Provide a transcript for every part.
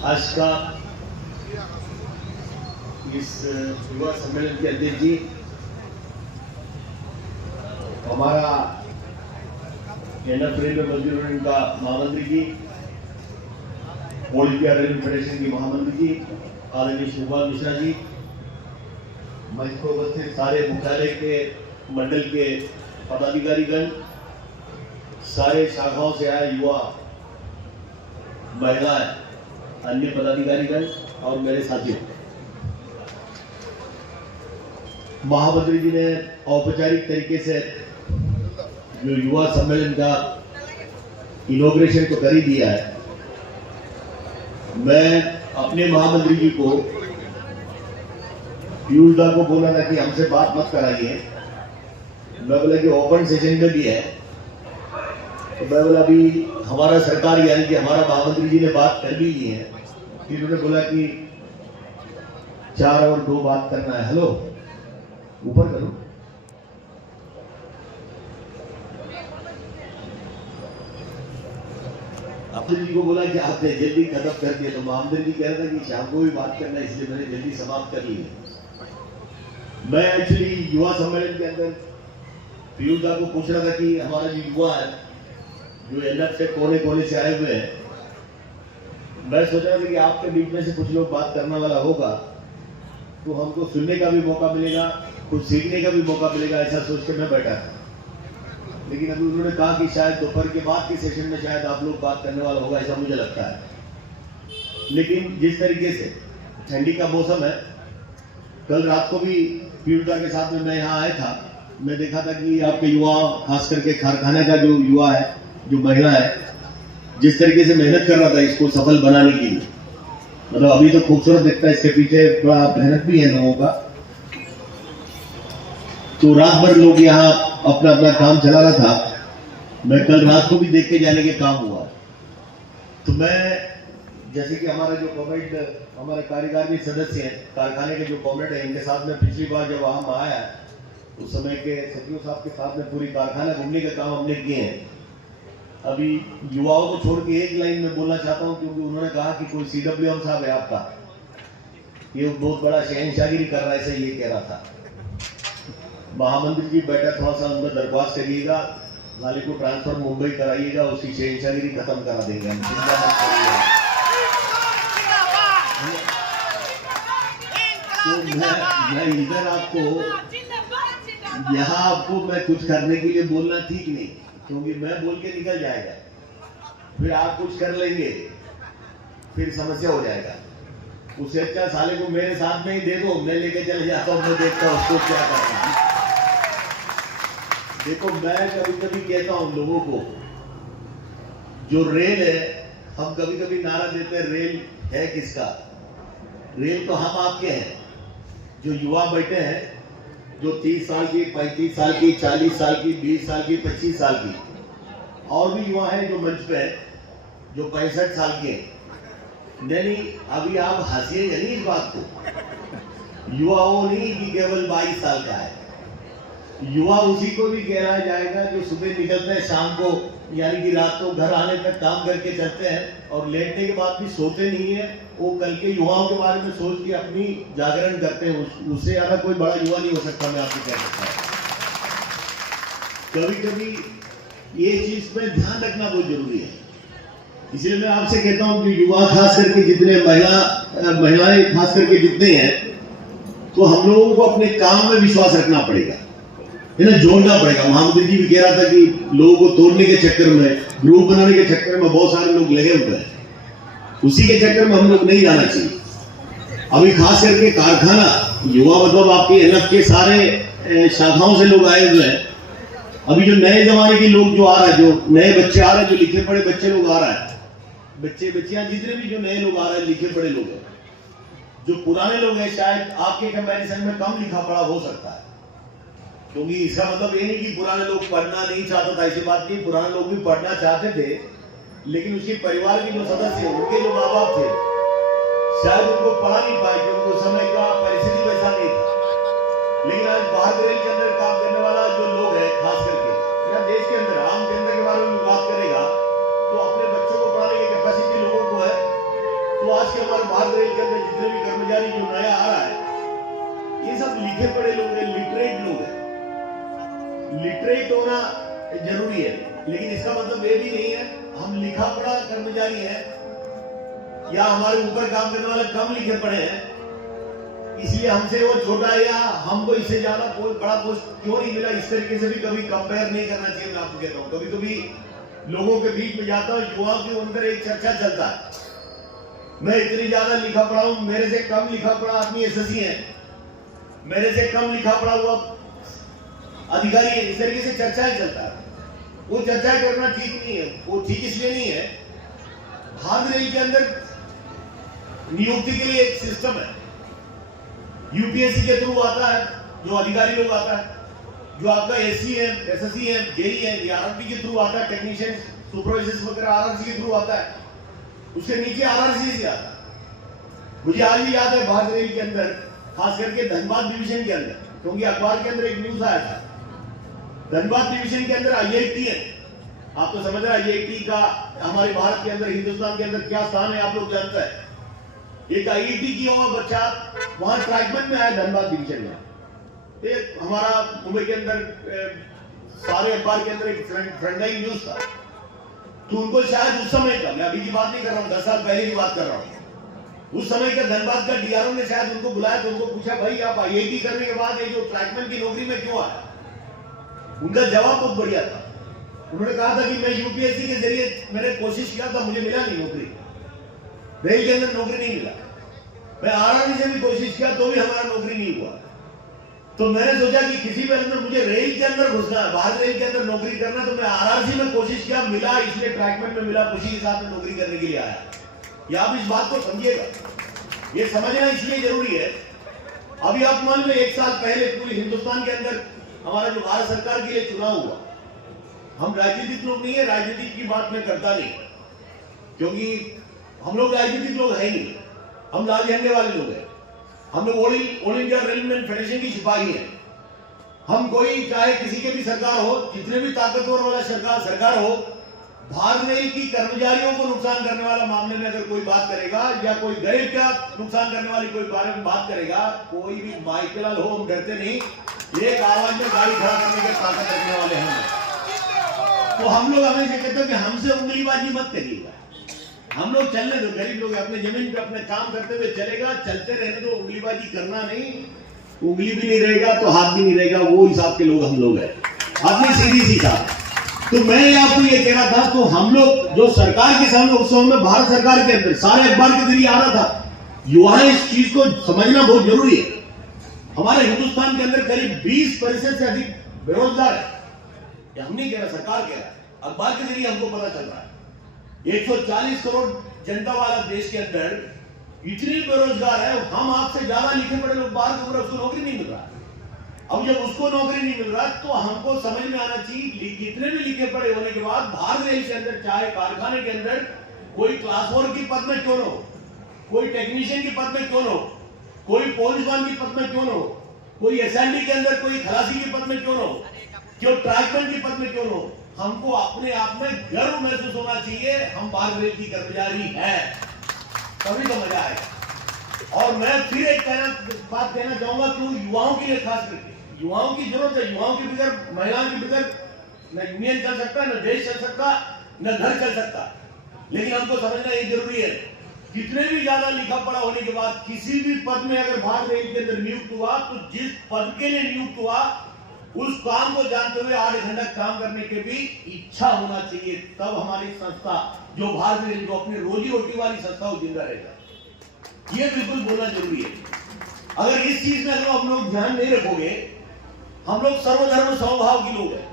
आज का इस युवा सम्मेलन के अध्यक्ष जी, हमारा एनएफ रेलवे मजदूर यूनियन का महामंत्री जी, ऑल इंडिया रेलवे फेडरेशन की महामंत्री जी, आदरणीय शिवपाल मिश्रा जी, मंच पर उपस्थित सारे मुख्यालय के मंडल के पदाधिकारीगण, सारे शाखाओं से आए युवा, महिलाएं, अन्य पदाधिकारीगण और मेरे साथियों, महामंत्री जी ने औपचारिक तरीके से जो युवा सम्मेलन का इनॉग्रेशन तो कर ही दिया है। मैं अपने महामंत्री जी को, पीयूष दा को बोला था कि हमसे बात मत कराइए। मैं बोला कि ओपन सेशन में भी है, तो मैं बोला अभी हमारा सरकार यानी कि हमारा महामंत्री जी ने बात कर भी ली है। फिर उन्होंने बोला कि 4 और 2 बात करना है। हेलो, ऊपर करो। महामंत्री जी को बोला कि आपने जल्दी खत्म कर दिया, तो महामंत्री जी कह रहा था कि शाम को भी बात करना है, इसलिए मैंने जल्दी समाप्त कर ली है। मैं एक्चुअली युवा सम्मेलन के अंदर पीयूष दा को पूछ रहा था कि हमारा जो युवा है, जो एनएफ से कोने कोने से आए हुए हैं, मैं सोच रहा था कि आपके बीच में से कुछ लोग बात करने वाला होगा तो हमको सुनने का भी मौका मिलेगा, कुछ सीखने का भी मौका मिलेगा, ऐसा सोच के मैं बैठा था। लेकिन अभी उन्होंने कहा कि शायद दोपहर के बाद के सेशन में शायद आप लोग बात करने वाला होगा, ऐसा मुझे लगता है। लेकिन जिस तरीके से ठंडी का मौसम है, कल रात को भी पीयूष दा के साथ में मैं यहाँ आया था, मैं देखा था कि आपके युवा, खास करके कारखाने का जो युवा है, जो महिला है, जिस तरीके से मेहनत कर रहा था इसको सफल बनाने के लिए, मतलब अभी तो खूबसूरत दिखता है, इसके पीछे बड़ा मेहनत भी है लोगों का। तो रात भर लोग यहाँ अपना अपना काम चला रहा था। मैं कल रात को भी देख के जाने के काम हुआ। तो मैं, जैसे कि हमारा जो कमेट, हमारे कार्यकारिणी सदस्य हैं, कारखाने के जो कमेट है, इनके साथ में पिछली बार जब हम आया उस समय के सचिव साहब के साथ में पूरी कारखाना घूमने का काम हमने किए हैं। अभी युवाओं को छोड़ के एक लाइन में बोलना चाहता हूं, क्योंकि उन्होंने कहा कि कोई CWM साहब है आपका, ये बहुत बड़ा शहंशाहगिरी कर रहा है, ऐसे ये कह रहा था। महामंत्री जी बेटा थोड़ा सा उनका दरख्वास्त करिएगा, लाली को ट्रांसफर मुंबई कराइएगा, उसकी शहंशाहगिरी खत्म करा देंगे हम। तो मैं इधर आपको, यहाँ आपको मैं कुछ करने के लिए बोलना ठीक नहीं, क्योंकि मैं बोल के निकल जाएगा, फिर आप कुछ कर लेंगे, फिर समस्या हो जाएगा। उससे अच्छा साले को मेरे साथ में ही दे दो, मैं लेके चले जाता हूं, मैं देखता हूं उसको क्या करना है। देखो, मैं कभी कभी कहता हूं लोगों को, जो रेल है, हम कभी कभी नारा देते हैं रेल है किसका? रेल तो हम आपके हैं, जो युवा बैठे हैं, जो 30 साल की, 35 साल की, 40 साल की, 20 साल की, 25 साल की, और भी युवा हैं जो मंच पे हैं, जो 65 साल के हैं। नहीं, अभी आप हंसिएगा नहीं इस बात को, युवा वो नहीं कि केवल 22 साल का है। युवा उसी को भी कहना जाएगा जो सुबह निकलते हैं शाम को, यानी कि रात को घर आने तक काम करके चलते हैं और लेटने के बाद भी सोते नहीं है। वो कल के युवाओं के बारे में सोच के अपनी जागरण करते हैं। उससे ज्यादा कोई बड़ा युवा नहीं हो सकता, मैं आपको कह सकता हूं। कभी कभी ये चीज पे ध्यान रखना बहुत जरूरी है। इसलिए मैं आपसे कहता हूं कि युवा, खास करके जितने महिलाएं खास करके जितने हैं, तो हम लोगों को अपने काम में विश्वास रखना पड़ेगा, है ना, जोड़ना पड़ेगा। महामंत्री जी भी कह रहा था कि लोगों को तोड़ने के चक्कर में, ग्रुप बनाने के चक्कर में बहुत सारे लोग लगे हुए हैं, उसी के चक्कर में हम लोग नहीं जाना चाहिए। अभी खास करके कारखाना युवा, मतलब आपके एनएफ के सारे शाखाओं से लोग आए हुए हैं। अभी जो नए जमाने के लोग जो आ रहे हैं, जो नए बच्चे आ रहे हैं, जो लिखे पढ़े बच्चे लोग आ रहे हैं, बच्चे बच्चियां जितने भी जो नए लोग आ रहे हैं, लिखे पढ़े लोग हैं। जो पुराने लोग हैं शायद आपके कंपैरिजन में कम लिखा पढ़ा हो सकता है, क्योंकि इसका मतलब ये नहीं कि पुराने लोग पढ़ना नहीं चाहता था, ऐसी बात नहीं। पुराने लोग भी पढ़ना चाहते थे, लेकिन उसके परिवार के जो सदस्य, उनके जो माँ बाप थे, शायद उनको पढ़ा नहीं पाए, क्योंकि उस समय का परिस्थिति वैसा नहीं था। लेकिन आज भारत रेल के अंदर काम करने वाला जो लोग है, खास करके या देश के अंदर, आम जनता के बारे में बात करेगा तो अपने बच्चों को पढ़ाने की कैपेसिटी लोगों को है। तो जो आज के हमारे भारत रेल के अंदर जितने भी कर्मचारी जो नया आ रहा है, ये सब लिखे पढ़े लोग हैं, लिटरेट लोग हैं। लिटरेट होना जरूरी है, लेकिन इसका मतलब ये भी नहीं है हम लिखा पढ़ा कर्मचारी हैं या हमारे ऊपर काम करने वाले कम लिखे पढ़े हैं, इसलिए हमसे वो छोटा है या हमको इससे ज्यादा बड़ा पोस्ट क्यों नहीं मिला, इस तरीके से भी कभी कंपेयर नहीं करना चाहिए। मैं आपको कहता हूँ, कभी कभी लोगों के बीच में जाता हूँ, युवाओं के अंदर एक चर्चा चलता है, मैं इतनी ज्यादा लिखा पढ़ा हूं, मेरे से कम लिखा पढ़ा आदमी एसएससी है, मेरे से कम लिखा पढ़ा हुआ अधिकारी है, इस तरीके से चर्चाएं चलता है। वो चर्चा करना ठीक नहीं है, वो ठीक इसलिए नहीं है, भारत रेल के अंदर नियुक्ति के लिए एक सिस्टम है, यूपीएससी के थ्रू आता है, जो अधिकारी लोग आता है, जो आपका एससी है, एसएससी है, जेई है, आरआरबी के थ्रू आता है, टेक्नीशियन सुपरवाइजर वगैरह आरआरसी के थ्रू आता है, उसके नीचे आरआरसी से आता है। मुझे आज भी याद है भारत रेल के अंदर, खास करके धनबाद डिवीजन के अंदर, क्योंकि अखबार के अंदर एक न्यूज आया था, धनबाद डिवीजन के अंदर आईआईटी है, आप तो समझ रहे हैं आईआईटी का हमारे भारत के अंदर, हिंदुस्तान के अंदर क्या स्थान है, आप लोग जानते हैं। एक आईआईटी की हुआ बच्चा वहां ट्रैकमैन में आया धनबाद डिवीजन में, एक हमारा मुंबई के अंदर सारे अखबार के अंदर एक फ्रंटलाइन न्यूज था, तो उनको शायद उस समय का, मैं अभी की बात नहीं कर रहा हूँ, 10 साल पहले की बात कर रहा हूँ, उस समय का धनबाद का डीआरओ ने शायद उनको बुलाया, तो उनको पूछा भाई आप आईआईटी करने के बाद ये जो ट्रैकमैन की नौकरी में क्यों आया। उनका जवाब बहुत बढ़िया था, उन्होंने कहा था कि मैं यूपीएससी के जरिए मैंने कोशिश किया था, मुझे मिला नहीं नौकरी, रेल के अंदर नौकरी नहीं मिला, मैं आरआरबी से भी कोशिश किया तो भी हमारा नौकरी नहीं हुआ, तो मैंने सोचा कि किसी भी अंदर मुझे रेल के अंदर घुसना है, भारत रेल के अंदर नौकरी करना, तो मैं आरआरसी में कोशिश किया, मिला, इसलिए ट्रैकमैन में मिला, खुशी के साथ में नौकरी करने के लिए आया। या आप इस बात को समझिएगा, ये समझना इसलिए जरूरी है। अभी आप मान लो 1 साल पहले पूरे हिंदुस्तान के अंदर हमारा जो भारत सरकार के लिए चुनाव हुआ, हम राजनीतिक लोग नहीं है, राजनीतिक की बात मैं करता नहीं, क्योंकि हम लोग राजनीतिक लोग है नहीं, हम लाल झंडे वाले लोग हैं, हम लोग ऑल इंडिया रेलमैन फेडरेशन की सिपाही हैं। हम कोई चाहे किसी के भी सरकार हो, जितने भी ताकतवर वाला सरकार हो, भारत रेल की कर्मचारियों को नुकसान करने वाला मामले में अगर कोई बात करेगा या कोई गरीब का नुकसान करने वाली कोई बारे में बात करेगा, कोई भी माइकलाल हो, हम डरते नहीं, एक आवाज में गाड़ी खड़ा करने की ताकत रखने वाले हैं। तो हम लोग हमेशा कहते हैं कि हमसे उंगलीबाजी मत करिएगा, हम लोग चलने दो, गरीब लोग अपने जमीन पे अपने काम करते हुए चलेगा, चलते रहने दो, उंगलीबाजी करना नहीं, उंगली भी नहीं रहेगा तो हाथ भी नहीं रहेगा, वो हिसाब के लोग हम लोग हैं, अपनी सीधी सी साथ। तो मैं आपको ये कह रहा था, तो हम लोग जो सरकार के सामने उस समय में भारत सरकार के अंदर सारे अखबार के जरिए आ रहा था, युवा इस चीज को समझना बहुत जरूरी है। हमारे हिंदुस्तान के अंदर करीब 20% से अधिक बेरोजगार है, हम नहीं कह रहे, सरकार कह रहा है, अखबार के जरिए हमको पता चल रहा है। 140 करोड़ जनता वाला देश के अंदर इतने बेरोजगार है, हम आपसे ज्यादा लिखे पढ़े लोग बाहर के ऊपर, उसको नौकरी नहीं मिल रहा। अब जब उसको नौकरी नहीं मिल रहा तो हमको समझ में आना चाहिए, कितने भी लिखे पढ़े होने के बाद भारत रेल के अंदर, चाहे कारखाने के अंदर कोई क्लास 4 की पद में क्यों न हो, कोई टेक्नीशियन की पद में क्यों न हो, कोई पोलिसमैन की पद में क्यों न हो, कोई एसएनडी के अंदर कोई खलासी की पद में क्यों न हो, क्यों ट्रैकमैन की पद में क्यों न हो, हमको अपने आप में गर्व महसूस होना चाहिए, हम भारत रेल की कर्मचारी हैं, तभी तो मजा आएगा। और मैं फिर एक बात कहना चाहूंगा कि युवाओं के लिए खास करके, युवाओं की जरूरत है, युवाओं के बगैर, महिलाओं के बगैर न यूनियन चल सकता, न देश चल सकता, न घर चल सकता। लेकिन हमको समझना ये जरूरी है, कितने भी ज्यादा लिखा पढ़ा होने के बाद किसी भी पद में अगर भारत रेल के अंदर नियुक्त हुआ, तो जिस पद के लिए नियुक्त हुआ उस काम को जानते हुए 8 घंटा काम करने की भी इच्छा होना चाहिए, तब हमारी संस्था जो भारत रेल, जो अपनी रोजी रोटी वाली संस्था हो, जिंदा रहेगा। ये बिल्कुल बोलना जरूरी है। अगर इस चीज में अगर हम लोग ध्यान नहीं रखोगे, हम लोग सर्वधर्म समभाव की लोग हैं,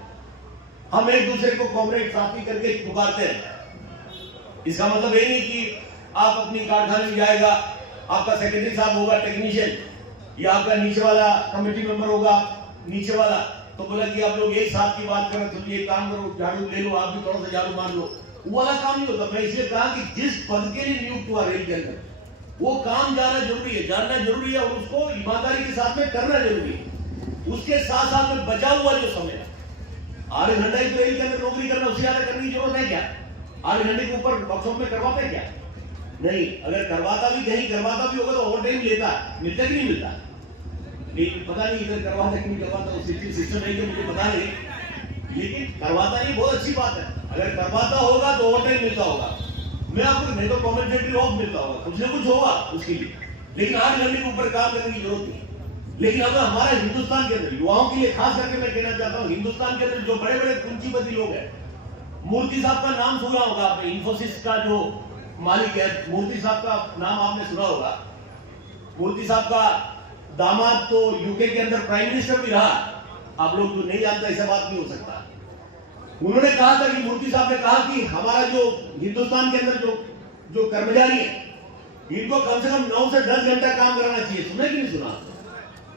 हम एक दूसरे को कॉमरेड साथी करके पुकारते हैं। इसका मतलब ये नहीं कि आप अपनी कारखाने में जाएगा, आपका सेक्रेटरी साहब होगा टेक्नीशियन, या आपका नीचे वाला कमेटी मेंबर होगा नीचे वाला, तो बोला कि आप लोग एक साथ की बात करें, तो ये काम करो, झाड़ू ले लो, आप भी थोड़ा सा झाड़ू मार लो, वो वाला काम नहीं होता। मैं इसलिए कहा कि जिस पद के लिए नियुक्त हुआ रेल के अंदर, वो काम जाना जरूरी है, जानना जरूरी है, और उसको ईमानदारी के साथ में करना जरूरी है। उसके साथ साथ में बचा हुआ जो समय 8 घंटा ही तो रेल के अंदर नौकरी करना, उससे ज्यादा करने की जरूरत है क्या? 8 घंटे के ऊपर वर्कशॉप में करवाते हैं क्या? नहीं, अगर करवाता भी कहीं करवाता भी होगा तो ओवर टाइम लेता, मिलता कि नहीं मिलता? लेकिन पता नहीं इधर करवाता कि नहीं करवाता, सिस्टम नहीं कि मुझे पता नहीं, लेकिन करवाता नहीं, बहुत अच्छी बात है। अगर करवाता होगा तो ओवर टाइम मिलता होगा, मैं आपको नहीं तो कॉम्पेंसेटरी ऑफ मिलता होगा, कुछ ना कुछ होगा उसके लिए, लेकिन 8 घंटे के ऊपर काम करने की जरूरत नहीं। लेकिन अगर हमारे हिंदुस्तान के अंदर युवाओं के लिए खास करके मैं कहना चाहता हूँ, हिंदुस्तान के अंदर जो बड़े बड़े पूंजीपति लोग हैं, मूर्ति साहब का नाम सुना होगा आपने, इंफोसिस का जो मालिक है, मूर्ति साहब का नाम आपने सुना होगा। मूर्ति साहब का दामाद तो यूके के अंदर प्राइम मिनिस्टर भी रहा, आप लोग जो नहीं जानते ऐसा बात नहीं हो सकता। उन्होंने कहा था कि मूर्ति साहब ने कहा कि हमारा जो हिंदुस्तान के अंदर जो कर्मचारी है, इनको कम से कम 9 से 10 घंटा काम कराना चाहिए। सुना कि नहीं सुना?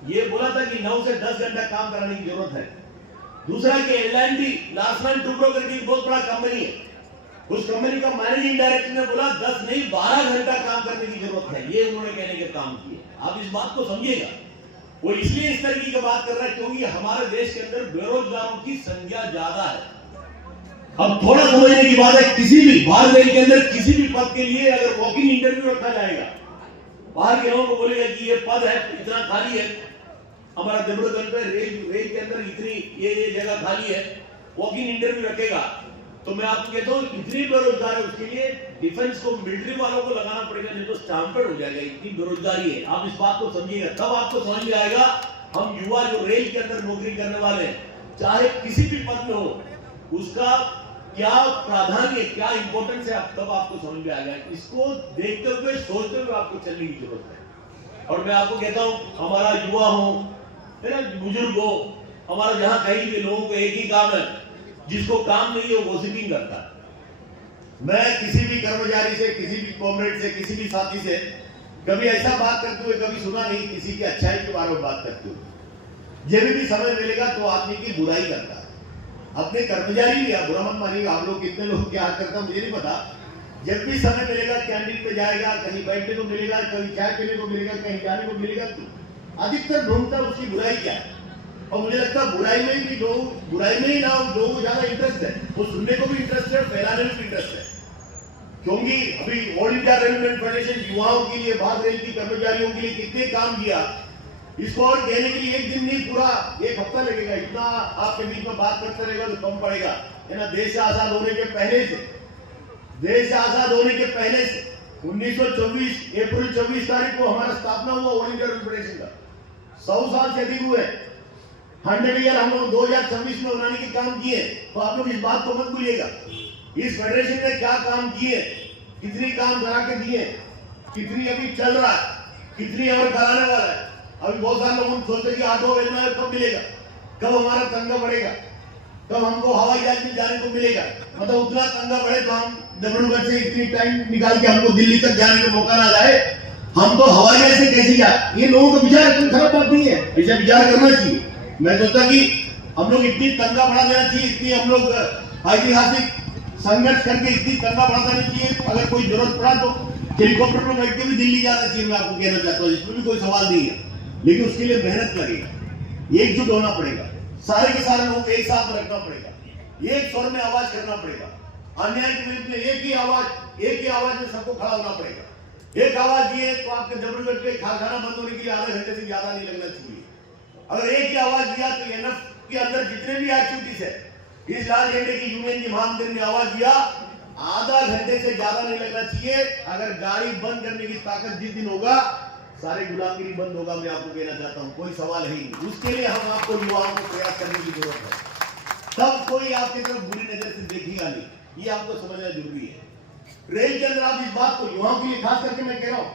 ये बोला था कि 9 से 10 घंटा काम कराने की जरूरत है। दूसरा कि L&T लार्सन टुब्रो करके एक बहुत बड़ा कंपनी है, उस कंपनी का मैनेजिंग डायरेक्टर ने बोला 10 नहीं 12 घंटा काम करने की जरूरत है, ये उन्होंने कहने के काम किए। आप इस बात को समझिएगा, वो इसलिए इस तरीके की बात कर रहा है क्योंकि हमारे देश के अंदर बेरोजगारों की संख्या ज्यादा है। अब थोड़ा समझने की बात है, किसी भी भारत देश के अंदर किसी भी पद के लिए अगर वॉकिंग इंटरव्यू रखा जाएगा, बाहर के लोगों को बोलेगा कि ये पद है, इतना खाली है, हमारा डिब्रूगढ़ पे रेल के अंदर इतनी ये जगह खाली है, वॉकिंग इंटरव्यू रखेगा, तो मैं आपको कहता हूँ इतनी बेरोजगार है, उसके लिए डिफेंस को मिलिट्री वालों को लगाना पड़ेगा, नहीं तो स्टैम्पेड हो जाएगा, इतनी बेरोजगारी है। आप इस बात को समझिएगा, तब आपको समझ में आएगा हम युवा जो रेल के अंदर नौकरी करने वाले हैं, चाहे किसी भी पद में हो, उसका क्या प्राधान्य, क्या इंपॉर्टेंस है, तब आपको समझ में आएगा। इसको देखते हुए सोचते हुए आपको चलने की जरूरत है। और मैं आपको कहता हूं, हमारा युवा हो, है ना, बुजुर्ग हो, हमारा जहां कहीं भी लोगों को एक ही काम है, जिसको काम नहीं है वो गॉसिपिंग करता है। मैं किसी भी कर्मचारी से, किसी भी कॉमरेड से, किसी भी साथी से कभी ऐसा बात करते हुए कभी सुना नहीं, किसी की अच्छाई के बारे में बात करते हुए। जब भी समय मिलेगा तो आदमी की बुराई करता है। अपने कर्मचारी भी, आप बुरा मत मानिएगा, आप लोग कितने लोग क्या करता मुझे नहीं पता, जब भी समय मिलेगा कैंटीन पे जाएगा, कहीं बैठने को मिलेगा, कहीं चाय पीने को मिलेगा, कहीं जाने को मिलेगा, तो अधिकतर ढूंढता उसकी बुराई क्या है। और मुझे लगता है बुराई में भी लोग, बुराई में ही ना लोगों को ज्यादा इंटरेस्ट है, वो सुनने को भी इंटरेस्ट है, फैलाने में भी इंटरेस्ट है। क्योंकि अभी ऑल इंडिया रेलवे फेडरेशन युवाओं के लिए, भारत रेल की कर्मचारियों के लिए कितने काम किया, इसको और कहने के लिए एक दिन नहीं, पूरा एक हफ्ता लगेगा। इतना आपके बीच में बात करते रहेगा तो कम पड़ेगा, है ना। देश आजाद होने के पहले से, देश आजाद होने के पहले से 1924 अप्रैल 24 तारीख को हमारा स्थापना हुआ ऑल इंडिया रेलवे फेडरेशन का। 100 साल से अधिक हुए, 100 ईयर हम लोग 2026 में बनाने के काम किए। तो आप लोग इस बात को मत भूलिएगा, इस फेडरेशन ने क्या काम किए, कितनी काम करा के दिए, कितनी अभी चल रहा है, कितनी और कराने वाला है। अभी बहुत सारे लोग सोचते कि ऑटो वेलना कब मिलेगा, कब हमारा तंगा बढ़ेगा, कब हमको हवाई जहाज में जाने को मिलेगा। मतलब उतना तंगा बढ़े तो हम डिब्रूगढ़ से इतनी टाइम निकाल के हमको दिल्ली तक जाने का मौका ना जाए, हम तो हवाई जहाज से कैसे जाए। ये लोगों का विचार कोई खराब बात नहीं है, ऐसा विचार करना चाहिए। मैं सोचता कि हम लोग इतनी तंगा बढ़ा देना चाहिए, इतनी हम लोग ऐतिहासिक संघर्ष करके इतनी तंगा बढ़ा देना चाहिए। अगर कोई जरूरत पड़ा तो हेलीकॉप्टर में बैठ के भी दिल्ली जाना चाहिए, मैं आपको कहना चाहता हूँ, इसमें भी कोई सवाल नहीं है। लेकिन उसके लिए मेहनत लगेगा, एकजुट होना पड़ेगा, सारे के सारे लोगों को एक साथ रखना पड़ेगा, एक स्वर में आवाज करना पड़ेगा। अन्याय के विरुद्ध में एक ही आवाज में सबको खड़ा होना पड़ेगा। एक आवाज ये तो आपके डिब्रूगढ़ के कारखाना बंद होने के लिए आधे घंटे से ज्यादा नहीं लगना चाहिए। अगर एक ही आवाज दिया तो एनएफ के अंदर जितने भी एक्टिविटीज है, इस लाल झंडे की यूनियन की महामंत्री ने आवाज दिया, आधा घंटे से ज्यादा नहीं लगना चाहिए। अगर गाड़ी बंद करने की ताकत जिस दिन होगा, सारे गुलामगिरी बंद होगा, मैं आपको कहना चाहता हूं, कोई सवाल है ही नहीं। उसके लिए हम आपको युवाओं को प्रयास करने की जरूरत है, तब कोई आपकी तरफ बुरी नजर से देखेगा नहीं, ये आपको समझना जरूरी है। रेल के अंदर आप इस बात को युवाओं के लिए खास करके मैं कह रहा हूं,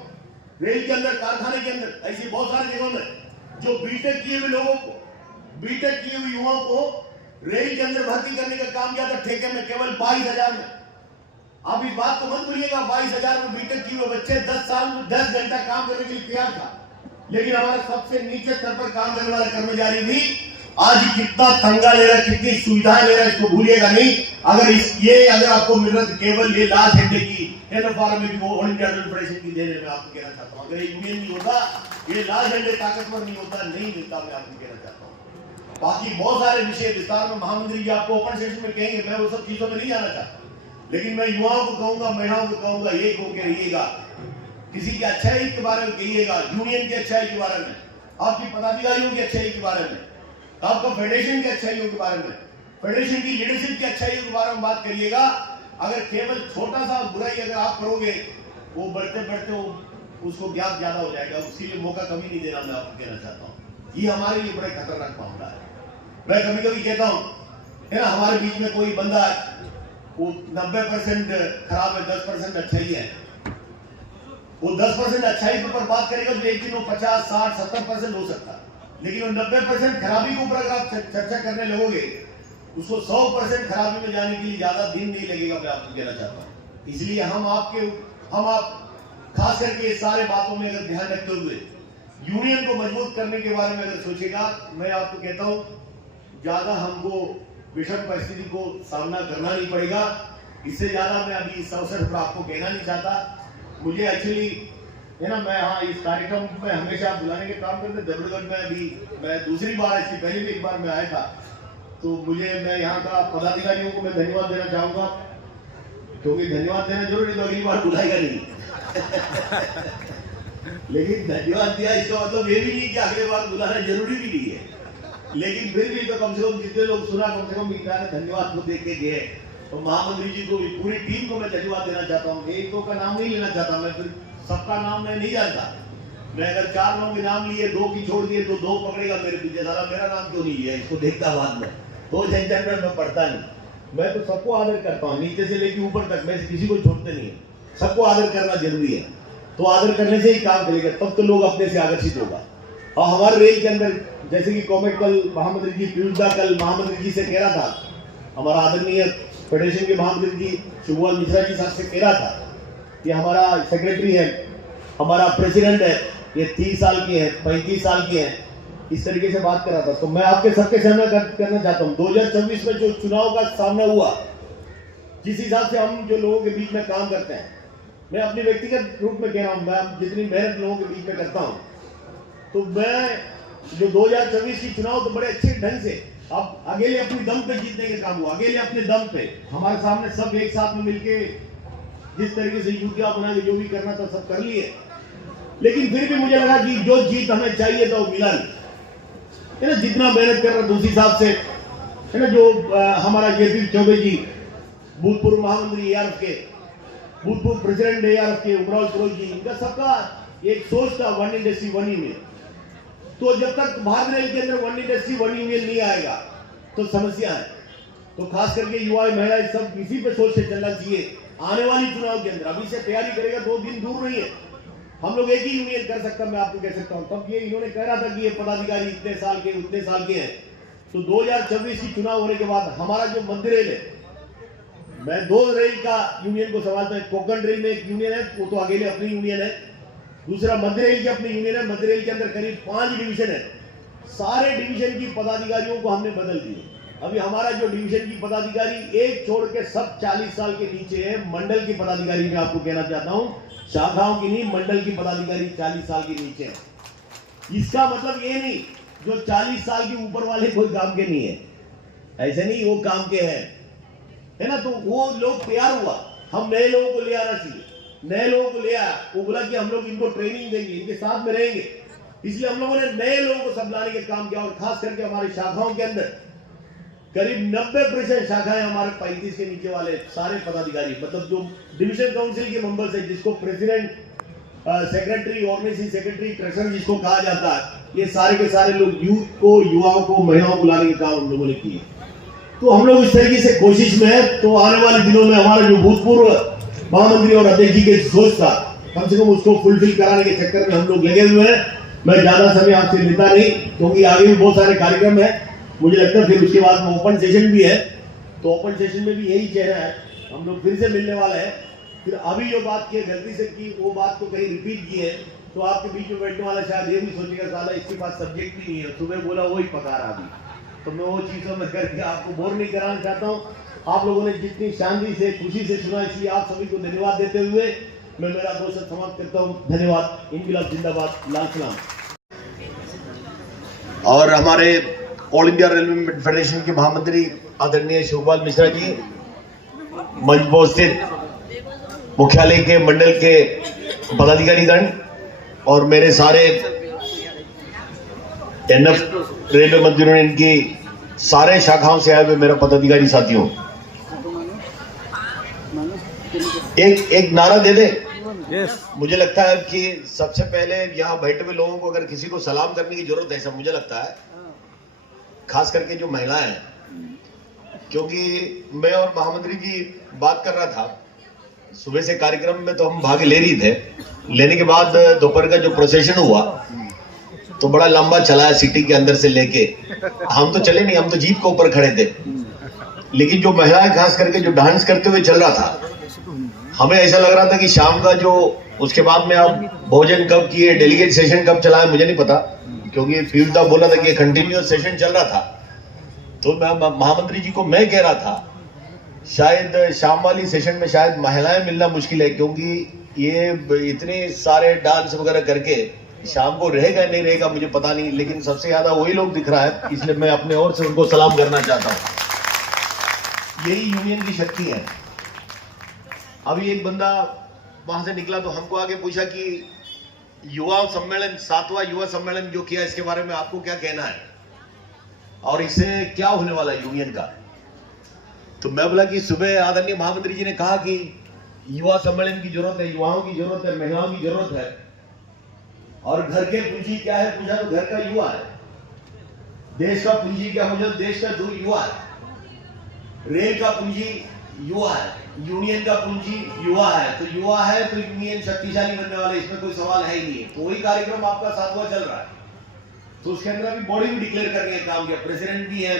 रेल के अंदर, कारखाने के अंदर, ऐसी बहुत सारी जगहों में जो बीटेक किए हुए लोगों को, बीटेक किए हुए युवाओं को रेल के अंदर भर्ती करने का काम किया था ठेके में, केवल 22,000 में। आप इस बात को मत भूलिएगा, 22,000 में बीटेक किए हुए बच्चे 10 साल में 10 घंटा काम करने के लिए तैयार था। लेकिन हमारे सबसे नीचे स्तर पर काम करने वाला कर्मचारी भी आज कितना तंगा ले रहा है, कितनी सुविधाएं ले रहा है, इसको भूलिएगा नहीं। अगर आपको मिल रहा है केवल ये लाल झंडे की ऑल इंडिया रेलवे फेडरेशन की देने में आपको कहना चाहता हूँ। अगर ये यूनियन नहीं होता, ये लाल झंडे ताकतवर नहीं होता, नहीं मिलता, मैं आपको कहना चाहता हूँ। बाकी बहुत सारे विषय विस्तार में महामंत्री जी आपको ओपन सेशन में कहेंगे, मैं वो सब चीजों में नहीं जाना चाहता। लेकिन मैं युवाओं को कहूंगा, महिलाओं को कहूंगा, एक होकर रहिएगा, किसी की अच्छाई के बारे में कहिएगा, यूनियन की अच्छाई के बारे में, आपकी पदाधिकारियों की अच्छाई के बारे में, आपका फेडरेशन की अच्छाइयों के बारे में, फेडरेशन की लीडरशिप की अच्छाइयों के बारे में बात करिएगा। अगर केवल छोटा सा बुराई अगर आप करोगे, वो बढ़ते बढ़ते उसको ज्ञान ज्यादा हो जाएगा, उसके लिए मौका कभी नहीं देना, मैं आपको कहना चाहता हूँ। ये हमारे लिए बड़ा खतरनाक मामला है। मैं कभी कभी कहता हूँ, है ना, हमारे बीच में कोई बंदा वो 90% खराब है, 10% अच्छाई है, वो 10% अच्छाई के ऊपर बात करेगा तो एक दिन वो 50, 60, 70% हो सकता है, लेकिन वो 90% खराबी के ऊपर अगर आप चर्चा करने लगोगे, उसको 100% खराबी में जाने के लिए ज्यादा दिन नहीं लगेगा, मैं आपको कहना चाहता हूँ। इसलिए हम आप खास करके इस सारे बातों में अगर ध्यान रखते हुए यूनियन को मजबूत करने के बारे में अगर सोचेगा, मैं आपको कहता हूं ज्यादा हमको विषम परिस्थिति को सामना करना नहीं पड़ेगा। इससे ज्यादा मैं अभी इस अवसर पर आपको कहना नहीं चाहता। मुझे एक्चुअली, है ना, मैं हाँ इस कार्यक्रम में हमेशा बुलाने के काम करते, देवगढ़ में मैं दूसरी बार, इसकी पहले भी एक बार मैं आया था, तो मैं यहाँ का पदाधिकारियों को मैं धन्यवाद देना चाहूंगा, क्योंकि धन्यवाद देना जरूर है तो अगली बार बुलाएगा नहीं लेकिन धन्यवाद दिया इसका मतलब ये भी नहीं कि अगले बार बुलाना जरूरी भी नहीं है, लेकिन फिर भी तो कम से कम जितने लोग सुना, कम से कम इतना धन्यवाद को देख के गए। तो महामंत्री जी को भी, पूरी टीम को मैं धन्यवाद देना चाहता हूँ। एक दो का नाम नहीं लेना चाहता मैं, फिर सबका नाम मैं नहीं जानता। मैं अगर 4 लोगों के नाम लिए, 2 की छोड़ दिए तो 2 पकड़ेगा मेरे पीछे, सारा मेरा नाम क्यों नहीं है, इसको देखता बाद में, तो झंझट में मैं पढ़ता नहीं। मैं तो सबको आदर करता हूँ, नीचे से लेकर ऊपर तक, मैं किसी को छोड़ते नहीं है। सबको आदर करना जरूरी है, तो आदर करने से ही काम करेगा, तब तो लोग अपने से आकर्षित होगा। और हमारे रेल के अंदर जैसे कि कॉमेट कल महामंत्री जी पीयूष दा कल महामंत्री जी से कह रहा था, हमारा आदरणीय फेडरेशन के महामंत्री जी शुभवाल मिश्रा जी साहब से कह रहा था कि हमारा सेक्रेटरी है, हमारा प्रेसिडेंट है, ये 30 साल के हैं, 35 साल के हैं, इस तरीके से बात कर रहा था। तो मैं आपके सबके सामने करना चाहता हूँ, 2024 में जो चुनाव का सामना हुआ, जिस हिसाब से हम जो लोगों के बीच में काम करते हैं, मैं अपने व्यक्तिगत रूप में कह रहा हूँ, मैं जितनी मेहनत लोगों के बीच में करता हूँ, तो मैं जो 2024 की चुनाव तो बड़े अच्छे ढंग से अब अकेले अपनी दम पे जीतने के काम हुआ, अकेले अपने दम पे हमारे सामने सब एक साथ में मिलके जिस तरीके से यूटिया बना के जो भी करना था सब कर लिए। लेकिन फिर भी मुझे लगा कि जो जीत हमें चाहिए था वो मिला नहीं, है ना, जितना मेहनत कर रहा था उस हिसाब से, है ना, जो हमारा जेपी चौबे जी, भूतपूर्व महामंत्री एआरएफ के, भूतपूर्व प्रेसिडेंट एआरएफ के उमराव फिरोज जी, इनका सबका एक सोच था वन इंडस्ट्री वन यूनियन। तो जब तक भारत रेल के अंदर वन इंडस्ट्री वन यूनियन नहीं आएगा तो समस्या है। तो खास करके युवा महिलाएं सब इसी पे सोच से चलना चाहिए। आने वाली चुनाव के अंदर अभी से तैयारी करेगा, 2 दिन दूर नहीं है, हम लोग एक ही यूनियन कर सकता, मैं आपको कह सकता हूं। तब ये इन्होंने कह रहा था कि ये पदाधिकारी इतने साल के उतने साल के हैं, तो 2024 की चुनाव होने के बाद हमारा जो मध्य रेल है, मैं 2 रेल का यूनियन को संभालता हूं। कोंकण रेल में एक यूनियन है, वो तो अकेले अपनी यूनियन है, दूसरा मध्य रेल की अपनी यूनियन है। मध्य रेल के अंदर करीब 5 डिवीजन है, सारे डिवीजन की पदाधिकारियों को हमने बदल दिए। अभी हमारा जो डिवीजन की पदाधिकारी एक छोड़ के सब 40 साल के नीचे है। मंडल की पदाधिकारी मैं आपको कहना चाहता हूं, शाखाओं की नहीं, मंडल की पदाधिकारी 40 साल के नीचे है। इसका मतलब ये नहीं जो 40 साल के ऊपर वाले कोई काम के नहीं है, ऐसे नहीं, वो काम के हैं, है ना। तो वो लोग तैयार हुआ, हम नए लोगों को ले आना चाहिए, नए लोगों को ले आया। वो बोला कि हम लोग इनको ट्रेनिंग देंगे, इनके साथ में रहेंगे, इसलिए हम लोगों ने नए लोगों को सब लाने के काम किया। और खास करके हमारी शाखाओं के अंदर करीब 90% शाखाएं हमारे 35 के नीचे वाले सारे पदाधिकारी, मतलब जो डिवीजन काउंसिल के मेंबर्स है, जिसको president, secretary, organising secretary, treasurer जिसको कहा जाता है, ये सारे के सारे लोग यूथ को, युवाओं को, महिलाओं को लाने के काम हम लोगों ने किए। तो हम लोग इस तरीके से कोशिश में है। तो आने वाले दिनों में हमारा जो भूतपूर्व महामंत्री और अध्यक्ष जी की सोच था, कम से कम उसको फुलफिल कराने के चक्कर में हम लोग लगे हुए हैं। मैं ज्यादा समय आपसे लेता नहीं, क्योंकि आगे भी बहुत सारे कार्यक्रम है, मुझे लगता है फिर उसके बाद में ओपन सेशन भी है, तो ओपन सेशन में भी यही चेहरा है, हम लोग फिर से मिलने वाले हैं। फिर अभी जो बात की गलती से की, वो बात को कहीं रिपीट की है, तो आपके बीच में बैठने वाला शायद ये भी सोचेगा साला इसके पास सब्जेक्ट भी नहीं है, सुबह बोला वही पका रहा अभी। तो मैं वो चीजों में करके आपको बोर नहीं कराना चाहता हूँ। आप लोगों ने जितनी शांति से, खुशी से सुना, इसलिए आप सभी को धन्यवाद देते हुए मैं मेरा 2 शब्द समाप्त करता हूँ। धन्यवाद। इनकलाब जिंदाबाद, लाल सलाम। और हमारे ऑल इंडिया रेलवे फेडरेशन के महामंत्री आदरणीय शुभपाल मिश्रा जी, मंच पर उपस्थित मुख्यालय के मंडल के पदाधिकारी गण और मेरे सारे एनएफ रेलवे मंत्रियों, इनकी सारे शाखाओं से आए हुए मेरा पदाधिकारी साथियों, एक नारा दे दे। मुझे लगता है कि सबसे पहले यहाँ बैठे हुए लोगों को अगर किसी को सलाम करने की जरूरत है, सब मुझे लगता है खास करके जो महिलाएं हैं, क्योंकि मैं और महामंत्री जी बात कर रहा था सुबह से कार्यक्रम में, तो हम भाग ले रही थे। लेने के बाद दोपहर का जो प्रोसेशन हुआ तो बड़ा लंबा चला है सिटी के अंदर से लेके। हम तो चले नहीं, हम तो जीप के ऊपर खड़े थे, लेकिन जो महिलाएं खास करके जो डांस करते हुए चल रहा था, हमें ऐसा लग रहा था कि शाम का जो उसके बाद में आप भोजन कब किए, डेलीगेट सेशन कब चला है मुझे नहीं पता, क्योंकि फील्ड साहब बोला था कि कंटिन्यूअस सेशन चल रहा था। तो मैं महामंत्री जी को मैं कह रहा था शायद शाम वाली सेशन में शायद महिलाएं मिलना मुश्किल है, क्योंकि ये इतने सारे डांस वगैरह करके शाम को रहेगा नहीं रहेगा मुझे पता नहीं, लेकिन सबसे ज्यादा वही लोग दिख रहा है, इसलिए मैं अपने ओर से उनको सलाम करना चाहता हूं। यही यूनियन की शक्ति है। अभी एक बंदा वहां से निकला तो हमको आगे पूछा कि युवा सम्मेलन, 7वां युवा सम्मेलन जो किया, इसके बारे में आपको क्या कहना है और इससे क्या होने वाला है यूनियन का। तो मैं बोला कि सुबह आदरणीय महामंत्री जी ने कहा कि युवा सम्मेलन की जरूरत है, युवाओं की जरूरत है, महिलाओं की जरूरत है, और घर के पूंजी क्या है पूछा तो घर का युवा है। देश का पूंजी क्या पूछा तो देश का जो युवा है। रेल का पूंजी युवा है, यूनियन का पूंजी युवा है, तो युवा है तो यूनियन शक्तिशाली बनने वाला, इसमें कोई सवाल है ही नहीं है। तो वही कार्यक्रम आपका 7वां चल रहा है, तो उसके अंदर अभी बॉडी भी डिक्लेयर करने का काम किया, प्रेसिडेंट भी है,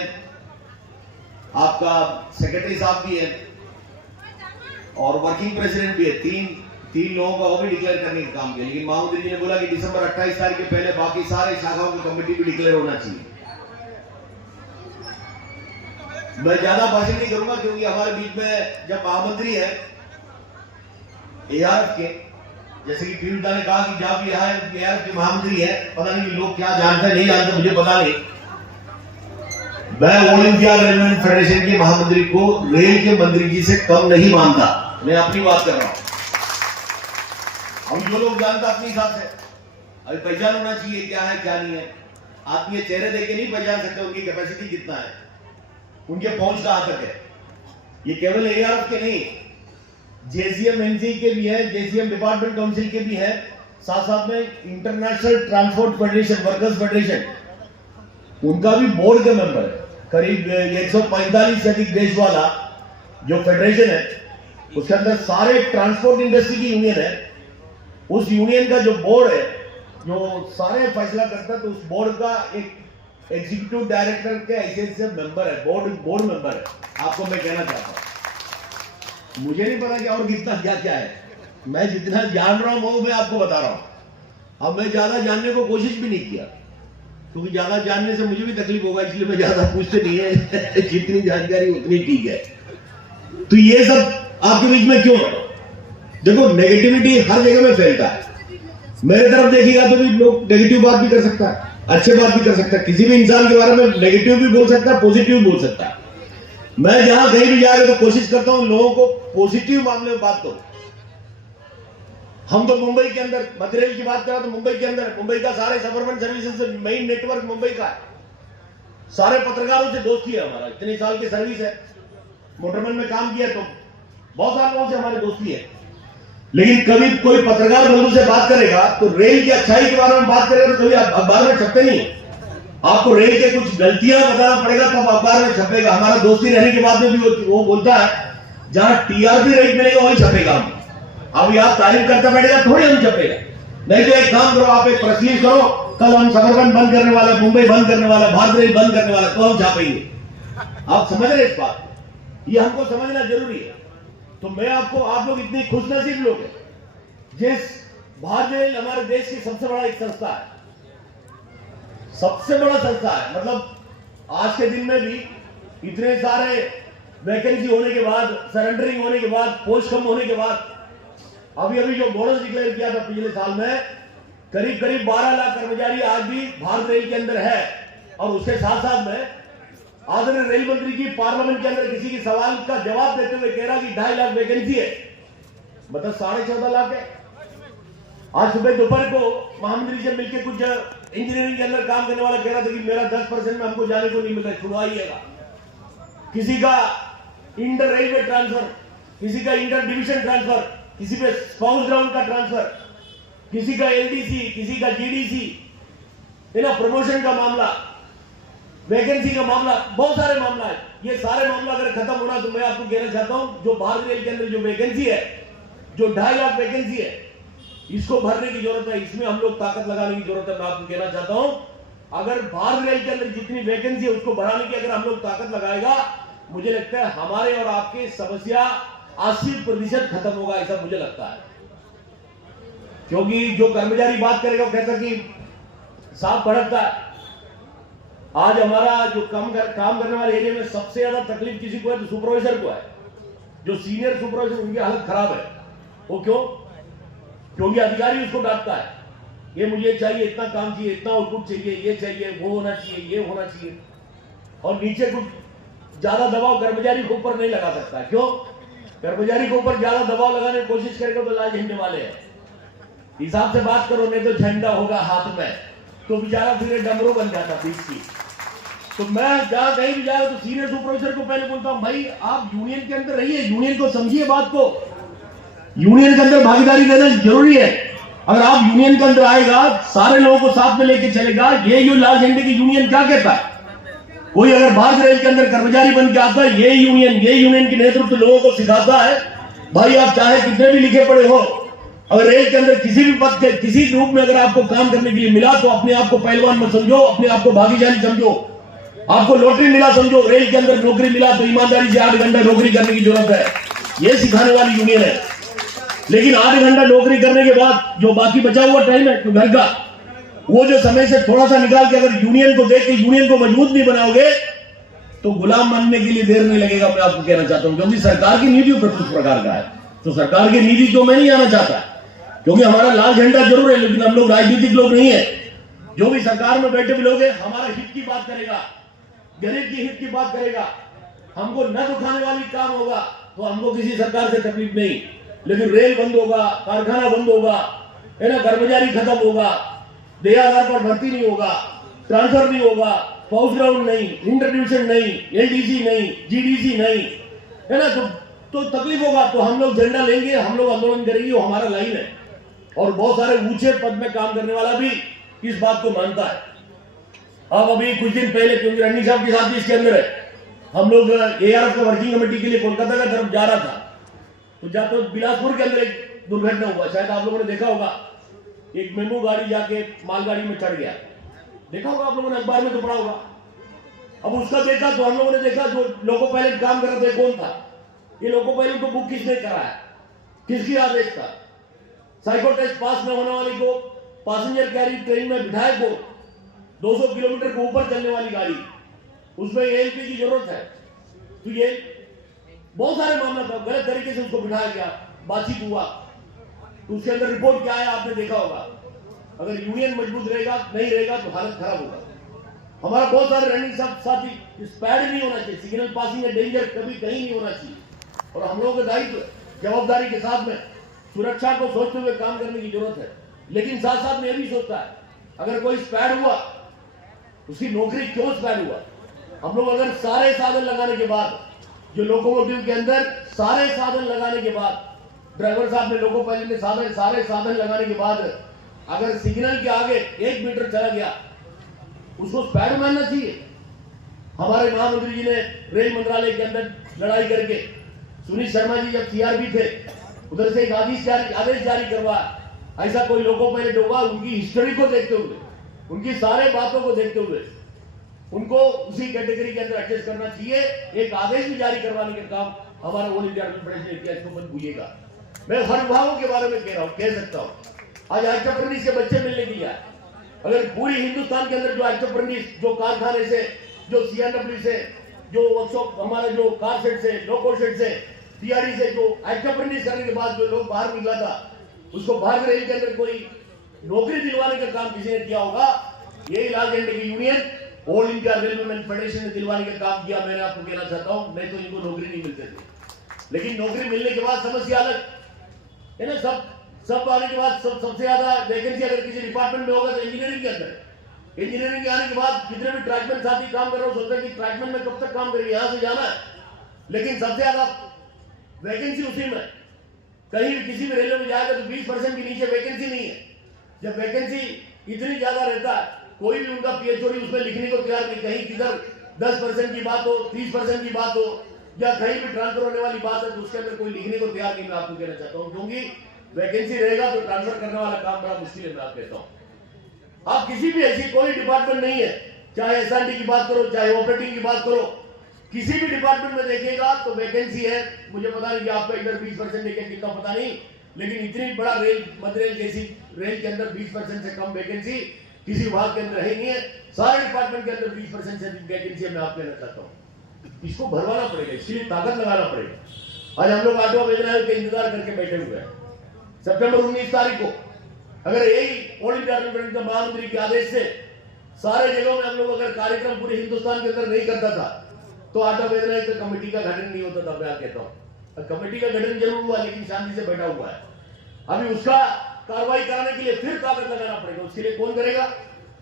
आपका सेक्रेटरी साहब भी है और वर्किंग प्रेसिडेंट भी है। तीन लोगों का वो भी डिक्लेयर करने का काम किया। लेकिन महामंत्री जी ने बोला कि दिसंबर 28 तारीख के पहले बाकी सारे शाखाओं की कमेटी भी डिक्लेयर होना चाहिए। मैं ज्यादा भाषण नहीं करूंगा, क्योंकि हमारे बीच में जब महामंत्री है एआरएफ के, जैसे कि पीयूष ने कहा कि जब एआरएफ के महामंत्री है, पता नहीं लोग क्या जानते नहीं जानते, मुझे पता नहीं। मैं ऑल इंडिया रेलवे फेडरेशन के महामंत्री को रेल के मंत्री जी से कम नहीं मानता। मैं अपनी बात कर रहा हूं। हम जो लोग जानता अपने हिसाब से, अभी पहचान होना चाहिए क्या है क्या नहीं है। आदमी चेहरे देख के नहीं पहचान सकते उनकी कैपेसिटी कितना है, उनके पहुंच कहां तक है। ये केवल एआरएफ के नहीं, जेसीएम एनसी के भी है, जेसीएम डिपार्टमेंट काउंसिल के भी है, साथ साथ में international transport federation, workers federation, उनका भी बोर्ड के मेंबर है। करीब 145 से अधिक देश वाला जो फेडरेशन है, उसके अंदर सारे ट्रांसपोर्ट इंडस्ट्री की यूनियन है। उस यूनियन का जो बोर्ड है, जो सारे फैसला करता है, तो उस बोर्ड का एक एग्जीक्यूटिव डायरेक्टर के हैसियत से मेंबर है, बोर्ड मेंबर है। आपको मैं कहना चाहता हूं, मुझे नहीं पता कि और कितना क्या है, मैं जितना जान रहा हूं वो मैं आपको बता रहा हूं। अब मैं ज्यादा जानने को कोशिश भी नहीं किया, क्योंकि ज्यादा जानने से मुझे भी तकलीफ होगा, इसलिए मैं ज्यादा पूछते नहीं है। जितनी जानकारी उतनी ठीक है। तो ये सब आपके बीच में क्यों है? देखो, नेगेटिविटी हर जगह में फैलता है। मेरे तरफ देखिएगा तो भी लोग नेगेटिव बात भी कर सकता है, अच्छे बात भी कर सकता है। किसी भी इंसान के बारे में नेगेटिव भी बोल सकता है, पॉजिटिव भी बोल सकता है। मैं जहां कहीं भी जाकर तो कोशिश करता हूं लोगों को पॉजिटिव मामले में बात करूं। हम तो मुंबई के अंदर मध्य रेल की बात करें तो मुंबई के अंदर, मुंबई का सारे सबअर्बन सर्विसेज से मेन नेटवर्क मुंबई का है। सारे पत्रकारों से दोस्ती है हमारा, इतने साल की सर्विस है, मोटरमैन में काम किया तो बहुत सालों से हमारी दोस्ती है। लेकिन कभी कोई पत्रकार बंधु से बात करेगा तो रेल की अच्छाई के बारे में बात करेगा तो कभी अखबार में छपते नहीं। आपको रेल के कुछ गलतियां बताना पड़ेगा तब अखबार में छपेगा। हमारा दोस्ती रहने के बाद में भी वो बोलता है जहां टीआरपी रेट मिलेगा वही छपेगा। अभी आप तारीफ करते बैठेगा थोड़ी हम छपेगा। नहीं तो एक काम करो, आप एक प्रेस रिलीज करो, कल हम सबअर्बन बंद करने वाला, मुंबई बंद करने वाला, भारत रेल बंद करने वाला, तो हम छापेंगे। आप समझ रहे इस बात, ये हमको समझना जरूरी है। तो मैं आपको, आप लोग इतनी खुशनसीब लोग हैं, जिस भारत रेल हमारे देश की सबसे बड़ा एक संस्था है, सबसे बड़ा संस्था है। मतलब आज के दिन में भी इतने सारे वैकेंसी होने के बाद, सरेंडरिंग होने के बाद, पोस्ट कम होने के बाद, अभी जो बोनस डिक्लेयर किया था पिछले साल में, करीब 12 लाख कर्मचारी आज भी भारत रेल के अंदर है। और उसके साथ साथ में आदरणीय रेल मंत्री जी पार्लियामेंट के अंदर किसी के सवाल का जवाब देते हुए कह रहा कि 2.5 लाख वैकेंसी है, मतलब 14.5 लाख है। आज सुबह दोपहर को महामंत्री से मिलकर कुछ इंजीनियरिंग के अंदर काम करने वाला कह रहा था कि मेरा 10% में हमको जाने को नहीं मिल रहा, छुड़वाइएगा। किसी का इंटर रेलवे ट्रांसफर, किसी का इंटर डिविजन ट्रांसफर, किसी पे स्पाउस ग्राउंड का ट्रांसफर, किसी का एलडीसी, किसी का जीडीसी, प्रमोशन का मामला, वैकेंसी का मामला, बहुत सारे मामला है। ये सारे मामला अगर खत्म होना तो मैं आपको कहना चाहता हूं जो भारतीय रेल के अंदर जो वैकेंसी है, जो 2.5 लाख वैकेंसी है, इसको भरने की जरूरत है। इसमें हम लोग ताकत लगाने की जरूरत है। मैं आपको कहना चाहता हूं अगर भारतीय रेल के अंदर जितनी वैकेंसी है उसको बढ़ाने की अगर हम लोग ताकत लगाएगा, मुझे लगता है हमारे और आपकी समस्या 80% खत्म होगा, ऐसा मुझे लगता है। क्योंकि जो कर्मचारी बात करेगा वो कहता कि साफ भड़कता है। आज हमारा जो काम करने वाले एरिया में सबसे ज्यादा तकलीफ किसी को है तो सुपरवाइजर को है। जो सीनियर सुपरवाइजर उनकी हालत खराब है। वो क्यों? क्योंकि अधिकारी उसको डांटता है, ये मुझे चाहिए, इतना काम चाहिए, इतना आउटपुट चाहिए, ये चाहिए, वो होना चाहिए, ये होना चाहिए, और नीचे कुछ ज्यादा दबाव कर्मचारी के ऊपर नहीं लगा सकता। क्यों? कर्मचारी के ऊपर ज्यादा दबाव लगाने की कोशिश करेगा तो लाल झंडे वाले हैं। हिसाब से बात करो, नहीं तो झंडा होगा हाथ में तो बेचारा फिर डमरू बन जाता बीच की। तो मैं जहां कहीं भी जाऊं तो सीनियर सुपरवाइजर को पहले बोलता हूं, भाई आप यूनियन के अंदर रहिए, यूनियन को समझिए, बात को यूनियन के अंदर भागीदारी देना जरूरी है। अगर आप यूनियन के अंदर आएगा, सारे लोगों को साथ में लेके चलेगा। ये जो लाल झंडे की यूनियन क्या कहता है? कोई अगर भारतीय रेल के अंदर कर्मचारी बन के आता है, ये यूनियन के नेतृत्व लोगों को सिखाता है, भाई आप चाहे कितने भी लिखे पड़े हो, अगर रेल के अंदर किसी भी पद के किसी रूप में अगर आपको काम करने के लिए मिला तो अपने आप को पहलवान मत समझो, अपने आप को भागीदारी समझो। आपको लॉटरी मिला समझो, रेल के अंदर नौकरी मिला तो ईमानदारी से 8 घंटा नौकरी करने की जरूरत है। ये सिखाने वाली यूनियन है। लेकिन 8 घंटा नौकरी करने के बाद जो बाकी बचा हुआ टाइम है तो घर का, वो जो समय से थोड़ा सा निकाल के अगर यूनियन को देख के यूनियन को मजबूत नहीं बनाओगे तो गुलाम बनने के लिए देर नहीं लगेगा। मैं आपको कहना चाहता हूं, क्योंकि सरकार की नीति उस प्रकार का है। तो सरकार की नीति तो मैं नहीं आना चाहता, क्योंकि हमारा लाल झंडा जरूर है, लेकिन हम लोग राजनीतिक लोग नहीं है। जो भी सरकार में बैठे भी लोग हैं, हमारा हित की बात करेगा, गरीब की हित की बात करेगा, हमको न दुखाने वाली काम होगा तो हमको किसी सरकार से तकलीफ नहीं। लेकिन रेल बंद होगा, कारखाना बंद होगा, है ना, कर्मचारी खत्म होगा, देय आधार पर भर्ती नहीं होगा, ट्रांसफर नहीं होगा, पाउस ग्राउंड नहीं, इंटरडिविजन नहीं, एलडीसी नहीं, जीडीसी नहीं, है ना, तो तकलीफ होगा। तो हम लोग झंडा लेंगे, हम लोग आंदोलन करेंगे, वो हमारा लाइन है। और बहुत सारे ऊंचे पद में काम करने वाला भी इस बात को मानता है। अब अभी कुछ दिन पहले, क्योंकि रणनी साहब के साथ भी इसके अंदर है, हम लोग एआरएफ का वर्किंग कमेटी के लिए कोलकाता का तरफ जा रहा था, तो जाते बिलासपुर के अंदर एक दुर्घटना हुआ। शायद आप लोगों ने देखा होगा, एक मेमू गाड़ी जाके मालगाड़ी में चढ़ गया। देखा होगा आप लोगों ने, अखबार में तो पढ़ा होगा। अब उसका देखा तो हम लोगों ने देखा जो लोको पायलट काम कर रहे थे कौन था, ये लोको पायलट को बुक किसने कराया, किसकी आदेश था? साइको टेस्ट पास न होने वाली को पैसेंजर कैरी ट्रेन में बिठाए को 200 किलोमीटर के ऊपर चलने वाली गाड़ी, उसमें एएलपी की जरूरत है। तो ये बहुत सारे मामला था, गलत तरीके से उसको बिठाया गया, बातचीत हुआ, तो उसके अंदर रिपोर्ट क्या है आपने देखा होगा। अगर यूनियन मजबूत रहेगा, नहीं रहेगा तो हालत खराब होगा। हमारा बहुत सारे रनिंग साथी स्पैड नहीं होना चाहिए, सिग्नल पासिंग या डेंजर कभी कहीं नहीं होना चाहिए। और हम लोगों का दायित्व जवाबदारी के साथ में सुरक्षा को सोचते हुए काम करने की जरूरत है। लेकिन साथ साथ में यह भी सोचता है, अगर कोई स्पैड हुआ, उसकी नौकरी क्यों स्पैड हुआ? हम लोग अगर सारे साधन लगाने के बाद, जो लोकोमोटिव के अंदर सारे साधन लगाने के बाद, ड्राइवर साहब ने, लोको पायलट ने सारे साधन लगाने के बाद अगर सिग्नल के आगे 1 मीटर चला गया, उसको स्पैड मानना चाहिए। हमारे महामंत्री जी ने रेल मंत्रालय के अंदर लड़ाई करके, सुनील शर्मा जी जब सीआरपी थे, उधर से एक आदेश जारी करवाया। ऐसा कोई लोको पायलट होगा, उनकी हिस्ट्री को देखते हुए, उनकी सारे बातों को देखते हुए उनको उसी कैटेगरी के अंदर एडजस्ट करना चाहिए। एक आदेश भी जारी करवाने का काम हमारा ऑल इंडिया फेडरेशन ने किया, इसको मत भूलिएगा। मैं हर विभागों के बारे में कह सकता हूं। आज एंटरप्रेन्योर्स के बच्चे मिलने के लिए, अगर पूरी हिंदुस्तान के अंदर जो एंटरप्रेन्योर्स, जो कारखाने से, जो सीएनडब्ल्यू से, जो वर्कशॉप, हमारा जो कार सेट से, लोको सेट से, टीआरडी से, जो एंटरप्रेन्योर्स करने के बाद जो लोग बाहर निकला था, उसको भारतीय रेल के अंदर कोई नौकरी दिलवाने का काम किसी ने किया होगा। यही लाल झंडे की union all India railway federation ने दिलवाने का काम किया, मैंने आपको कहना चाहता हूं, नहीं तो इनको नौकरी नहीं मिलते थे। लेकिन नौकरी मिलने के बाद समस्या अलग है ना, सब आने के बाद सबसे ज्यादा वैकेंसी अगर किसी डिपार्टमेंट में होगा तो इंजीनियरिंग के अंदर। इंजीनियरिंग के आने के बाद जितने भी ट्रैकमैन साथी काम कर रहे हो सोचते हैं कि ट्रैकमैन में कब तक काम करेंगे, यहां से जाना है, लेकिन सबसे ज्यादा वैकेंसी उसी में। कहीं भी किसी भी रेलवे में जाएगा तो 20% के नीचे वैकेंसी नहीं है। जब वैकेंसी इतनी ज्यादा रहता है, कोई भी उनका पीएचओडी उसमें लिखने को तैयार नहीं, कहीं किधर 10% की बात हो, 30% की बात हो, या कहीं भी ट्रांसफर होने वाली बात है तो उसके अंदर कोई लिखने को तैयार नहीं। मैं आपको कहना चाहता हूं, क्योंकि वैकेंसी रहेगा तो ट्रांसफर करने वाला काम बड़ा मुश्किल है। मैं आपको कहता हूं, आप किसी भी ऐसी कोई डिपार्टमेंट नहीं है, चाहे एसआरटी की बात करो, चाहे ऑपरेटिंग की बात करो, किसी भी डिपार्टमेंट में देखिएगा तो वैकेंसी है। मुझे पता नहीं कि आपका इधर 20% लेके कितना पता नहीं, लेकिन इतनी बड़ा रेल, मध्य रेल जैसी रेल के अंदर 20% से कम वैकेंसी किसी विभाग के अंदर है ही नहीं है। सारे डिपार्टमेंट के अंदर 20% से वैकेंसी है। मैं आपको कहना चाहता हूँ, इसको भरवाना पड़ेगा, इसके लिए ताकत लगाना पड़ेगा। आज हम लोग आठवां वेतन के इंतजार करके बैठे हुए हैं। सितंबर 19 तारीख को अगर यही ऑल इंडिया रेलवे के महामंत्री के आदेश से सारे जगहों में हम लोग अगर कार्यक्रम पूरे हिंदुस्तान के अंदर नहीं करता था तो आठवां वेतन कमेटी का गठन नहीं होता था। मैं कहता हूं कमेटी का गठन जरूर हुआ, लेकिन शांति से बैठा हुआ है। अभी उसका कार्रवाई कराने के लिए फिर ताकत लगाना पड़ेगा। उसके लिए कौन करेगा?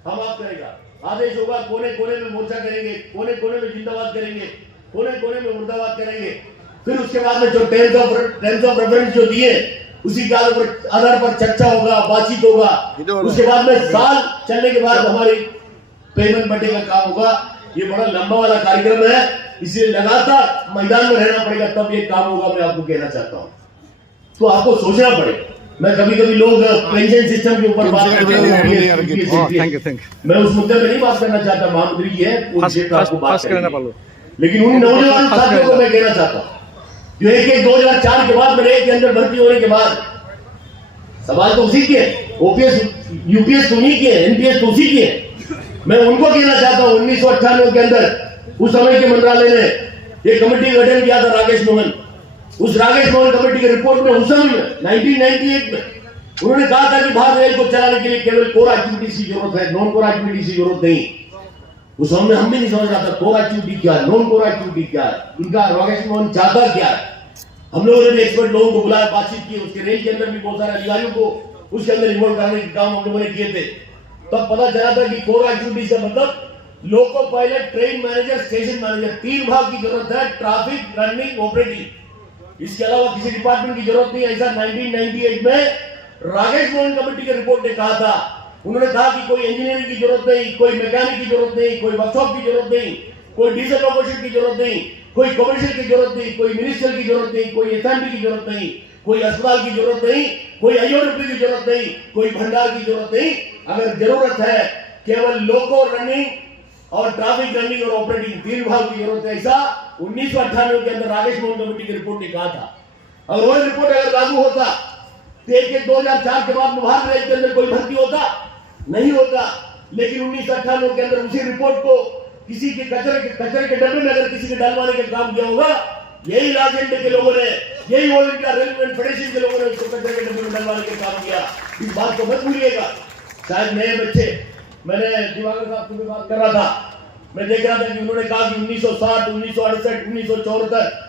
हम आप करेगा। आदेश होगा, कोने कोने में मोर्चा करेंगे, कोने कोने में जिंदाबाद करेंगे, कोने कोने में मुर्दाबाद करेंगे। फिर उसके बाद में जो टर्म्स ऑफ रेफरेंस जो दिए उसी के आधार पर चर्चा होगा, बातचीत होगा। उसके बाद में साल चलने के बाद हमारी पेमेंट बढ़ने का काम होगा। ये बड़ा लंबा वाला कार्यक्रम है, इसलिए लगातार मैदान में रहना पड़ेगा, तब ये काम होगा। मैं आपको कहना चाहता हूँ, तो आपको सोचना पड़ेगा। मैं कभी लोग पेंशन सिस्टम के ऊपर बात करते हैं, मैं उस मुद्दे पे नहीं बात करना चाहता। महामंत्री जी है, आपको बात करना, लेकिन उन नौजवान साथियों को मैं कहना चाहता हूँ जो एक 2004 के बाद रेल के अंदर भर्ती होने के बाद, सवाल तो उसी के, ओपीएस यूपीएस तो उन्हीं के, एनपीएस तो उसी के। मैं उनको कहना चाहता हूँ 1998 के अंदर उस समय के मंत्रालय ने एक कमेटी का गठन किया था, राकेश मोहन। उस राकेश मोहन कमेटी के रिपोर्ट में उस समय 1998 में उन्होंने कहा था कि भारत रेल को चलाने के लिए केवल कोर एक्टिविटीज की जरूरत है, नॉन कोर एक्टिविटीज की जरूरत नहीं। उस समय हम भी नहीं समझ रहा था कोर एक्टिविटी क्या है, नॉन कोर एक्टिविटी क्या है, इनका राकेश मोहन चाहता क्या है। हम लोगों ने भी एक्सपर्ट लोगों को बुलाया, बातचीत की। उसके रेल के अंदर भी बहुत सारे अधिकारियों को उसके अंदर इन्वॉल्व करने के काम हम लोगों ने किए थे। तब पता चला था कि कोर एक्टिविटीज का मतलब loco pilot, train manager, station manager, 3 भाग की जरूरत है, ट्रैफिक, रनिंग, ऑपरेटिंग। इसके अलावा किसी डिपार्टमेंट की जरूरत नहीं। ऐसा 1998 में राकेश मोहन कमेटी के रिपोर्ट ने कहा था। उन्होंने कहा कि कोई इंजीनियरिंग की जरूरत नहीं, कोई मैकेनिक की जरूरत नहीं, कोई वर्कशॉप की जरूरत नहीं, कोई डीजल लोकोमोशन की जरूरत नहीं, कोई कमर्शियल की जरूरत नहीं, कोई मिनिस्ट्रियल की जरूरत नहीं, कोई एसएमटी की जरूरत नहीं, कोई अस्पताल की जरूरत नहीं, कोई आईओडब्ल्यू की जरूरत नहीं, कोई भंडार की जरूरत नहीं। अगर जरूरत है केवल लोको रनिंग और ट्रैफिक रनिंग और ऑपरेटिंग 3 विभाग की जरूरत है। ऐसा 1998 के अंदर राकेश मोहन कमेटी की रिपोर्ट ने कहा था। अगर वह रिपोर्ट अगर लागू होता तो 2004 के बाद भारत रेल के अंदर कोई भर्ती होता नहीं होता। लेकिन 1998 के अंदर उसी रिपोर्ट को किसी के कचरे के डब्बे में अगर किसी के डालवाने का काम किया होगा, यही राजेंद्र के लोगों ने, यही ऑल इंडिया रेलवे फेडरेशन के लोगों ने उसको कचरे के डब्बे में डालवाने का काम किया। इस बात को मत भूलिएगा। शायद नए बच्चे, मैंने दिवाकर साहब से बात कर रहा था, मैं देख रहा था कि उन्होंने कहा कि 1960, 1968, 1974